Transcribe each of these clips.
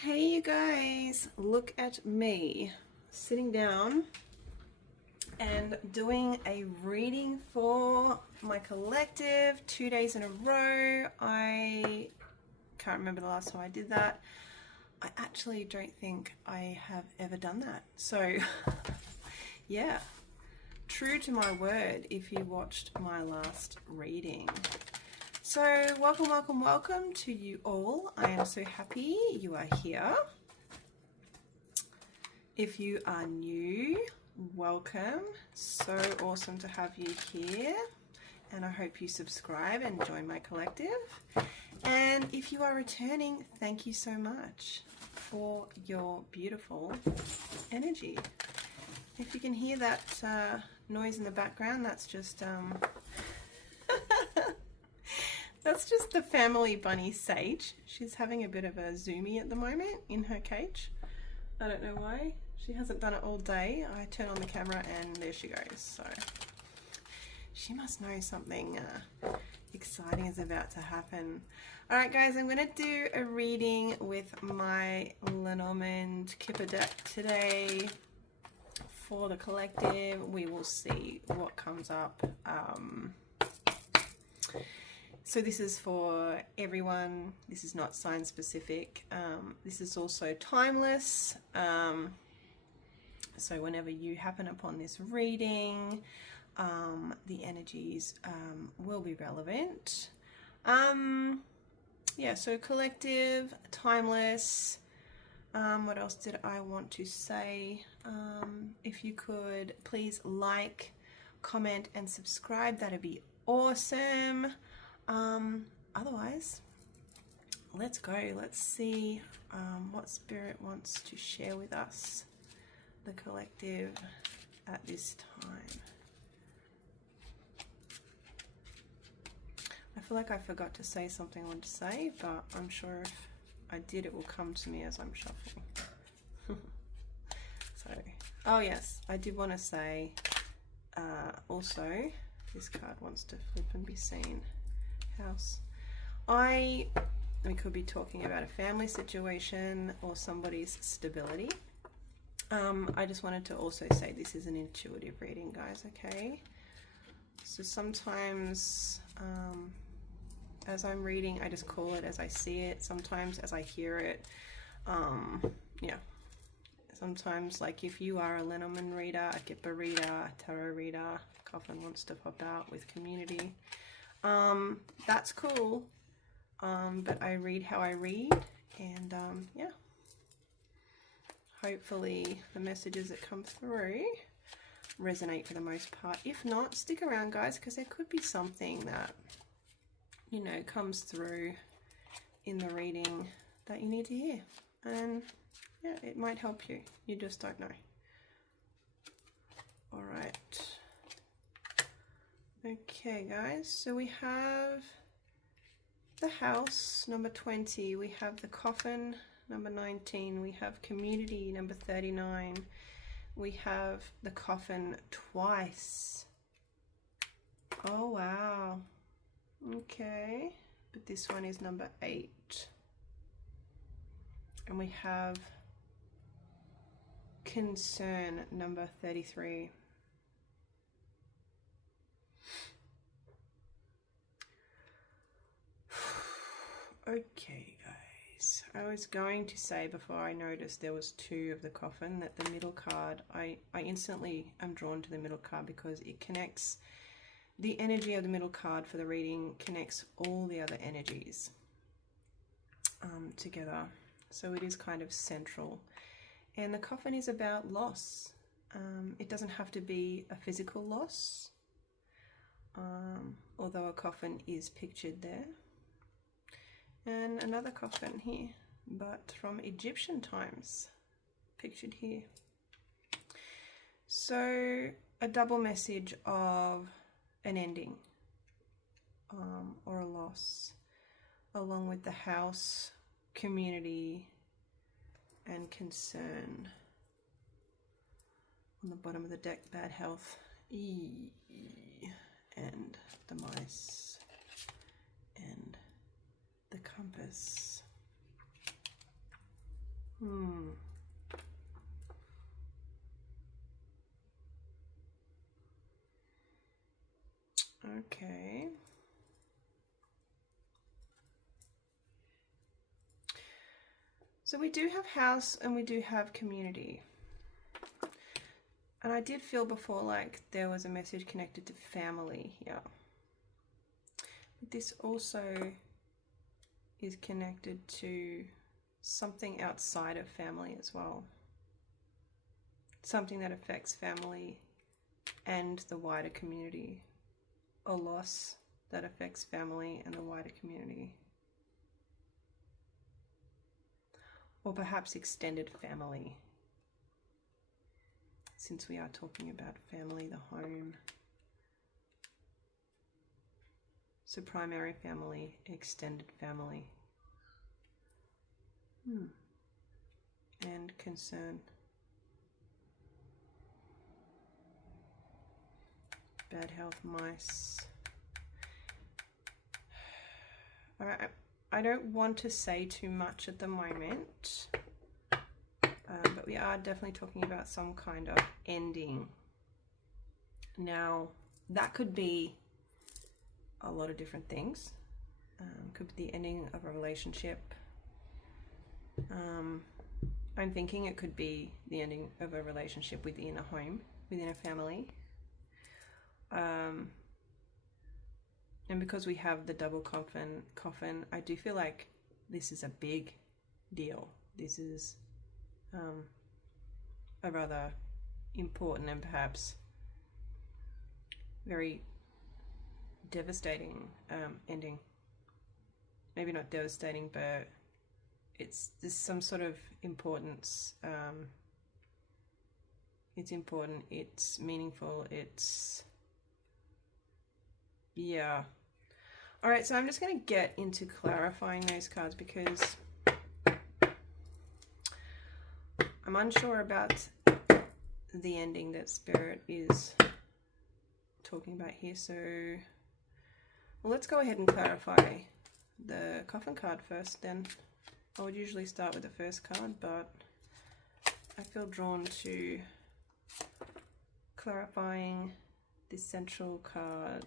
Hey you guys, look at me sitting down and doing a reading for my collective 2 days in a row. I can't remember the last time I did that. I actually don't think I have ever done that. So yeah, true to my word if you watched my last reading. So welcome to you all. I am so happy you are here. If you are new, welcome. So awesome to have you here. And I hope you subscribe and join my collective. And if you are returning, thank you so much for your beautiful energy. If you can hear that noise in the background, that's just that's just the family bunny Sage. She's having a bit of a zoomie at the moment in her cage. I don't know why. She hasn't done it all day. I turn on the camera and there she goes. So she must know something exciting is about to happen. All right, guys, I'm going to do a reading with my Lenormand Kipper deck today for the collective. We will see what comes up. So this is for everyone. This is not sign specific. This is also timeless. So whenever you happen upon this reading, the energies will be relevant. Yeah, so collective, timeless. What else did I want to say? If you could please like, comment, and subscribe, that'd be awesome. Otherwise, let's go. Let's see what Spirit wants to share with us, the collective, at this time. I feel like I forgot to say something I wanted to say, but I'm sure if I did, it will come to me as I'm shuffling. So, oh yes, I did want to say also, this card wants to flip and be seen. House. We could be talking about a family situation or somebody's stability. I just wanted to also say this is an intuitive reading, guys, okay? So sometimes as I'm reading, I just call it as I see it. Sometimes as I hear it, yeah. Sometimes, like if you are a Lenormand reader, a Kipper reader, a tarot reader, Coffin wants to pop out with community. That's cool, but I read how I read, and yeah, hopefully the messages that come through resonate for the most part. If not, stick around, guys, because there could be something that, you know, comes through in the reading that you need to hear, and yeah, it might help you. You just don't know. All right. Okay, guys, so we have the house, number 20, we have the coffin, number 19, we have community, number 39, we have the coffin twice. Oh, wow. Okay, but this one is number 8. And we have concern, number 33. Okay, guys, I was going to say before I noticed there was 2 of the coffin that the middle card, I instantly am drawn to the middle card because it connects, the energy of the middle card for the reading connects all the other energies together. So it is kind of central. And the coffin is about loss. It doesn't have to be a physical loss, although a coffin is pictured there. And another coffin here, but from Egyptian times, pictured here. So a double message of an ending or a loss, along with the house, community, and concern. On the bottom of the deck, bad health, and the mice, and the compass. Okay. So we do have house and we do have community. And I did feel before like there was a message connected to family here. But this also is connected to something outside of family as well. Something that affects family and the wider community. A loss that affects family and the wider community. Or perhaps extended family. Since we are talking about family, the home. So primary family, extended family. And concern. Bad health, mice. Alright, I don't want to say too much at the moment. But we are definitely talking about some kind of ending. Now, that could be a lot of different things. Could be the ending of a relationship. I'm thinking it could be the ending of a relationship within a home, within a family. And because we have the double coffin, I do feel like this is a big deal. This is a rather important and perhaps very devastating ending. Maybe not devastating, but there's some sort of importance. It's important, it's meaningful, yeah. Alright, so I'm just going to get into clarifying those cards because I'm unsure about the ending that Spirit is talking about here. So, well, let's go ahead and clarify the coffin card first then. I would usually start with the first card, but I feel drawn to clarifying this central card.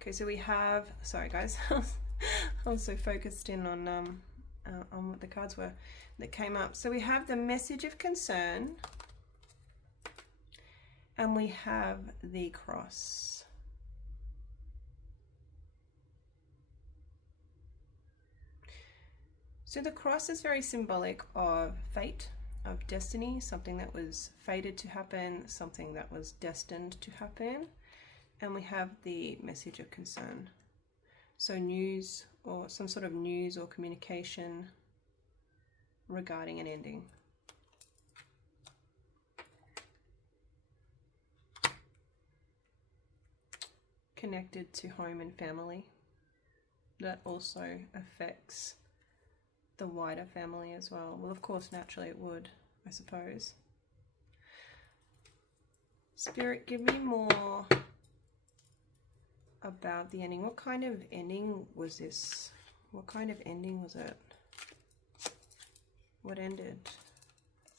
Okay, so we have, sorry guys, I was so focused in on what the cards were that came up. So we have the message of concern and we have the cross. So the cross is very symbolic of fate, of destiny, something that was fated to happen, something that was destined to happen. And we have the message of concern. So news or some sort of news or communication regarding an ending. Connected to home and family. That also affects the wider family as well. Well, of course, naturally it would, I suppose. Spirit, give me more about the ending. What kind of ending was this? What kind of ending was it? What ended?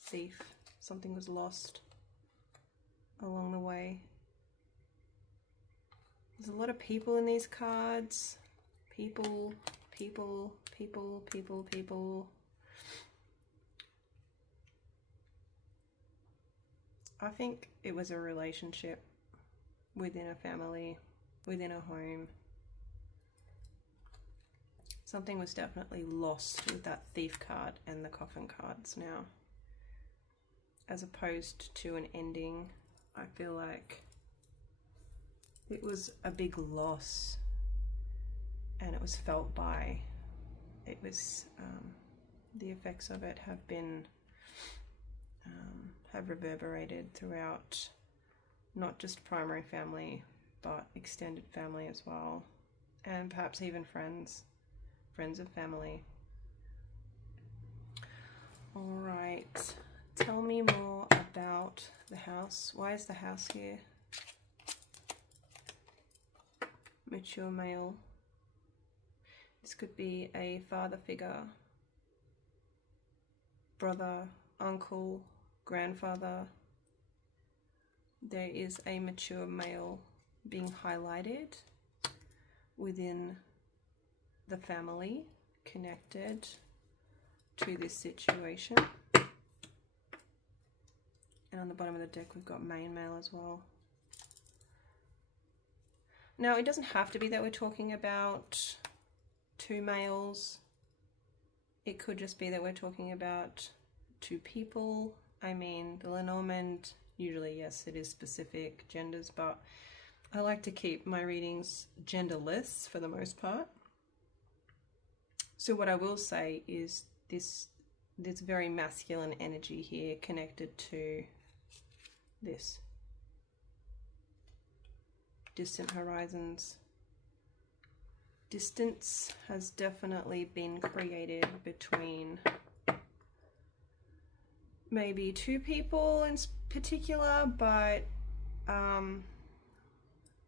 Thief. Something was lost along the way. There's a lot of people in these cards. People, people, people, people, people. I think it was a relationship within a family, within a home. Something was definitely lost with that thief card and the coffin cards now. As opposed to an ending, I feel like it was a big loss and it was felt by, it was, the effects of it have been, have reverberated throughout not just primary family, but extended family as well, and perhaps even friends of family. All right, tell me more about the house. Why is the house here? Mature male. This could be a father figure, brother, uncle, grandfather. There is a mature male being highlighted within the family connected to this situation. And on the bottom of the deck we've got main male as well. Now it doesn't have to be that we're talking about two males. It could just be that we're talking about two people. I mean, the Lenormand, usually, yes, it is specific genders, but I like to keep my readings genderless for the most part. So what I will say is this very masculine energy here connected to this. Distant horizons. Distance has definitely been created between maybe two people in particular, but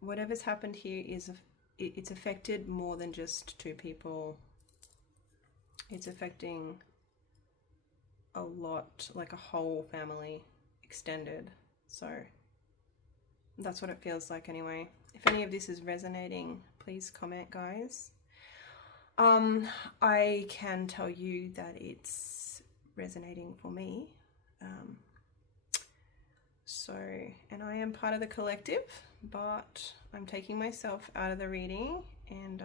whatever's happened here is it's affected more than just two people. It's affecting a lot, like a whole family extended. So that's what it feels like anyway. If any of this is resonating, please comment, guys. I can tell you that it's resonating for me. And I am part of the collective, but I'm taking myself out of the reading, and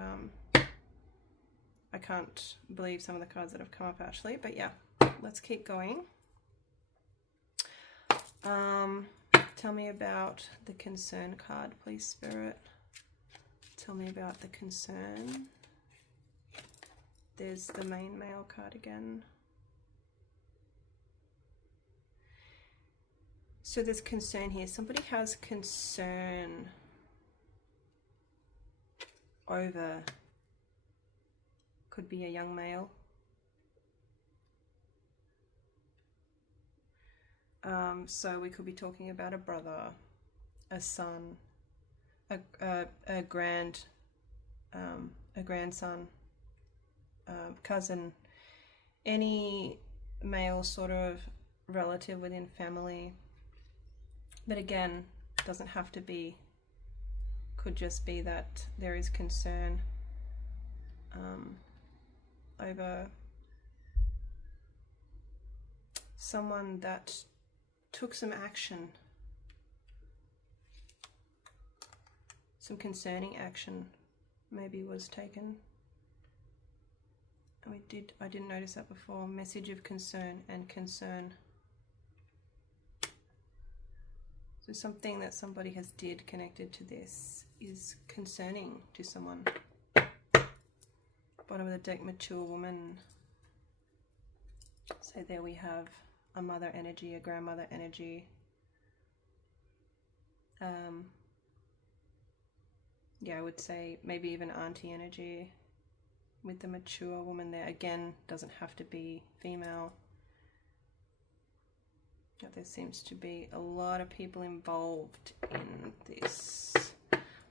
I can't believe some of the cards that have come up actually, but yeah, let's keep going. Tell me about the concern card, please, Spirit. Tell me about the concern. There's the main male card again. So there's concern here. Somebody has concern over, could be a young male. So we could be talking about a brother, a son, a grandson, cousin, any male sort of relative within family. But again, doesn't have to be, could just be that there is concern over someone that took some action, some concerning action maybe was taken. And I didn't notice that before. Message of concern and concern. So something that somebody has did connected to this is concerning to someone. Bottom of the deck, mature woman. So there we have a mother energy, a grandmother energy. Yeah, I would say maybe even auntie energy with the mature woman there. Again, doesn't have to be female. There seems to be a lot of people involved in this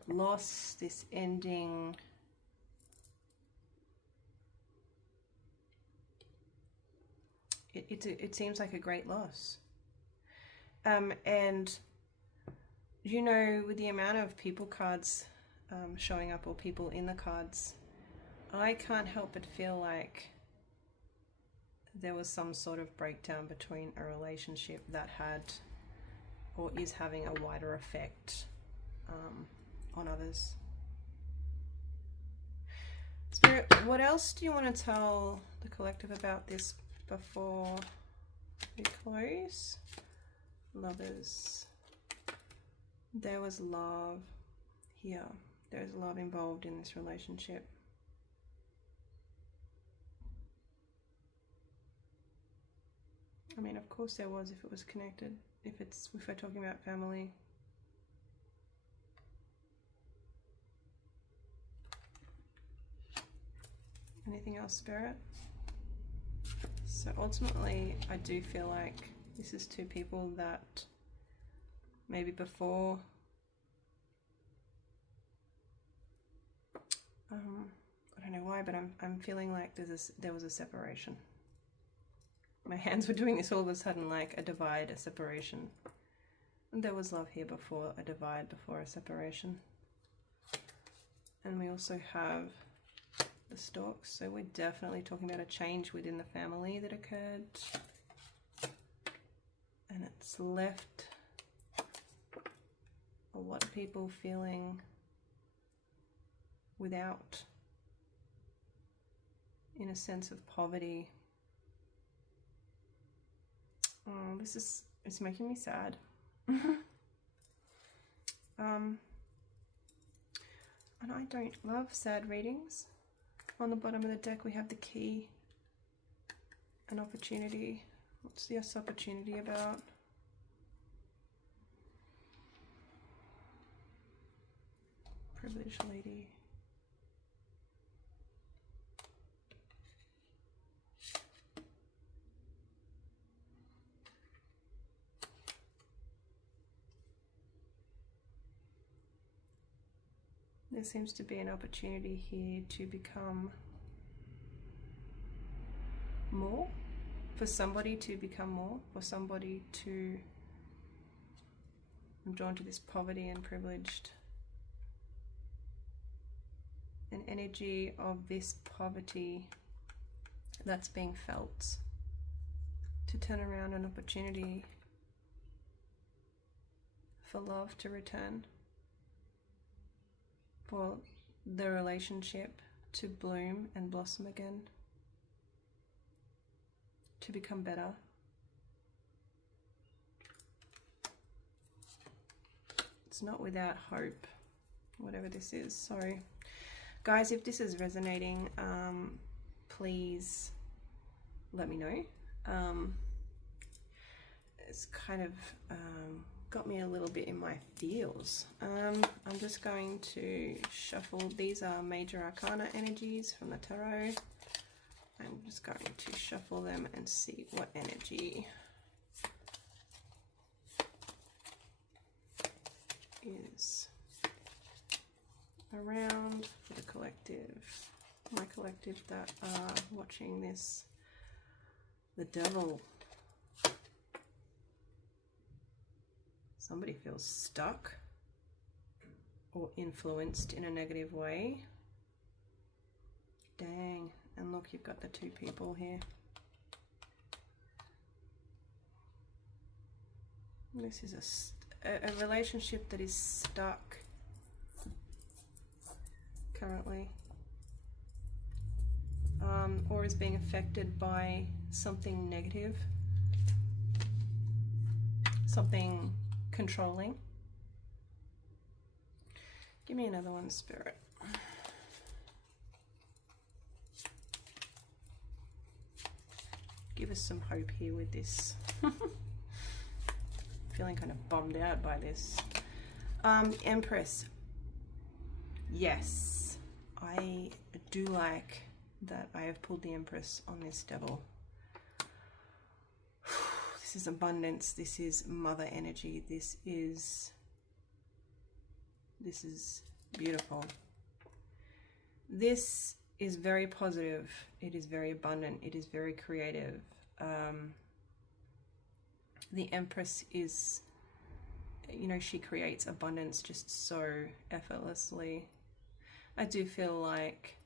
loss, this ending. It seems like a great loss. And you know, with the amount of people cards showing up, or people in the cards, I can't help but feel like there was some sort of breakdown between a relationship that had or is having a wider effect on others. Spirit, what else do you want to tell the collective about this before we close? Lovers. There was love here. There's love involved in this relationship. I mean, of course there was, if it was connected, if we're talking about family. Anything else, Spirit? So ultimately, I do feel like this is two people that maybe before don't know why, but I'm feeling like there was a separation. My hands were doing this all of a sudden, like a divide, a separation. And there was love here before a divide, before a separation. And we also have the storks, so we're definitely talking about a change within the family that occurred. And it's left a lot of people feeling without, in a sense of poverty. Oh, it's making me sad. And I don't love sad readings. On the bottom of the deck we have the key, an opportunity. What's this opportunity about? Privileged lady. There seems to be an opportunity here to become more, for somebody to become more, for somebody to, I'm drawn to this poverty and privileged, an energy of this poverty that's being felt, to turn around, an opportunity for love to return, for the relationship to bloom and blossom again, to become better. It's not without hope, whatever this is. Sorry. Guys, if this is resonating, please let me know. It's kind of got me a little bit in my feels. I'm just going to shuffle. These are major arcana energies from the tarot. I'm just going to shuffle them and see what energy is around for the collective, my collective that are watching this. The Devil. Somebody feels stuck or influenced in a negative way. Dang. And look, you've got the two people here. This is a relationship that is stuck currently, or is being affected by something negative, something controlling. Give me another one, Spirit. Give us some hope here with this. Feeling kind of bummed out by this. Empress. Yes, I do like that I have pulled the Empress on this Devil. This is abundance. This is mother energy. This is beautiful. This is very positive. It is very abundant. It is very creative. The Empress is, you know, she creates abundance just so effortlessly. I do feel like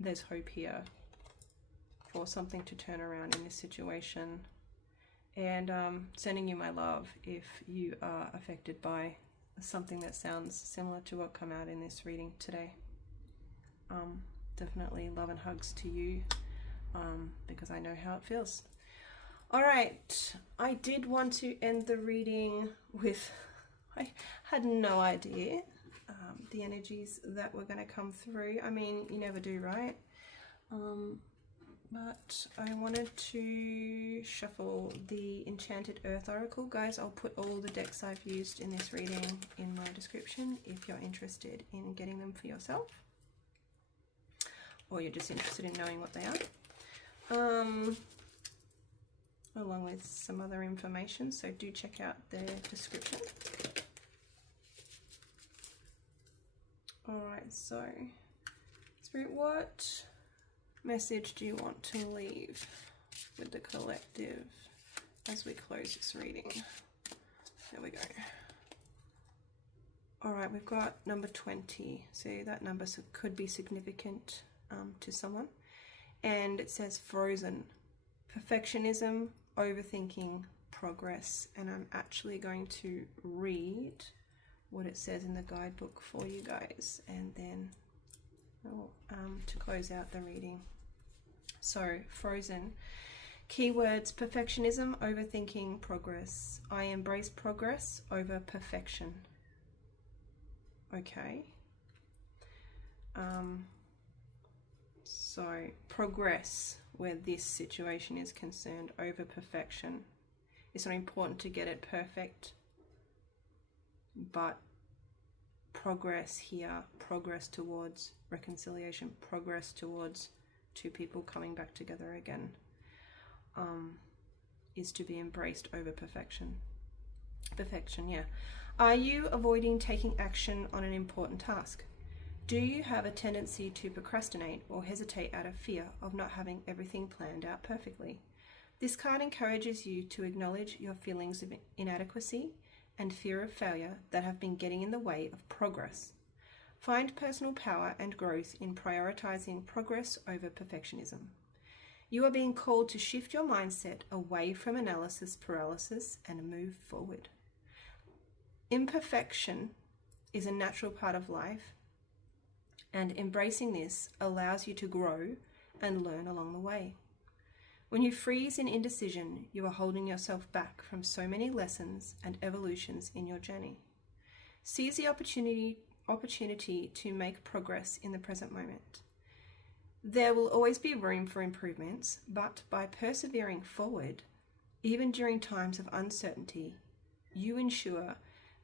there's hope here for something to turn around in this situation. And sending you my love if you are affected by something that sounds similar to what come out in this reading today. Definitely love and hugs to you, because I know how it feels. All right, I did want to end the reading with, I had no idea the energies that were going to come through. I mean, you never do, right? But I wanted to shuffle the Enchanted Earth Oracle. Guys, I'll put all the decks I've used in this reading in my description if you're interested in getting them for yourself, or you're just interested in knowing what they are, along with some other information, so do check out the description. Alright, so Spirit, what message do you want to leave with the collective as we close this reading? There we go. All right, we've got number 20. So that number could be significant to someone. And it says frozen, perfectionism, overthinking, progress. And I'm actually going to read what it says in the guidebook for you guys, and then to close out the reading. So frozen, keywords: perfectionism, overthinking, progress. I embrace progress over perfection. Okay. So progress where this situation is concerned over perfection. It's not important to get it perfect, but progress here, progress towards reconciliation, progress towards two people coming back together again, is to be embraced over perfection. Perfection, yeah. Are you avoiding taking action on an important task? Do you have a tendency to procrastinate or hesitate out of fear of not having everything planned out perfectly? This card encourages you to acknowledge your feelings of inadequacy and fear of failure that have been getting in the way of progress. Find personal power and growth in prioritizing progress over perfectionism. You are being called to shift your mindset away from analysis paralysis and move forward. Imperfection is a natural part of life, and embracing this allows you to grow and learn along the way. When you freeze in indecision, you are holding yourself back from so many lessons and evolutions in your journey. Seize the opportunity to make progress in the present moment. There will always be room for improvements, but by persevering forward, even during times of uncertainty, you ensure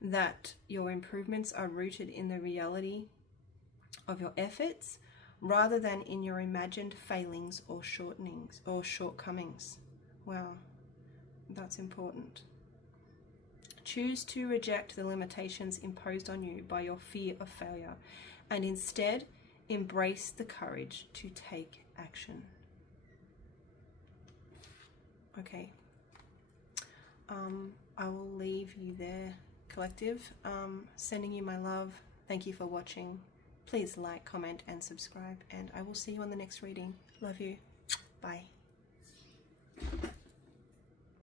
that your improvements are rooted in the reality of your efforts rather than in your imagined failings or shortcomings. Wow, that's important. Choose to reject the limitations imposed on you by your fear of failure and instead embrace the courage to take action. Okay, I will leave you there, collective. Sending you my love. Thank you for watching. Please like, comment, and subscribe, and I will see you on the next reading. Love you. Bye.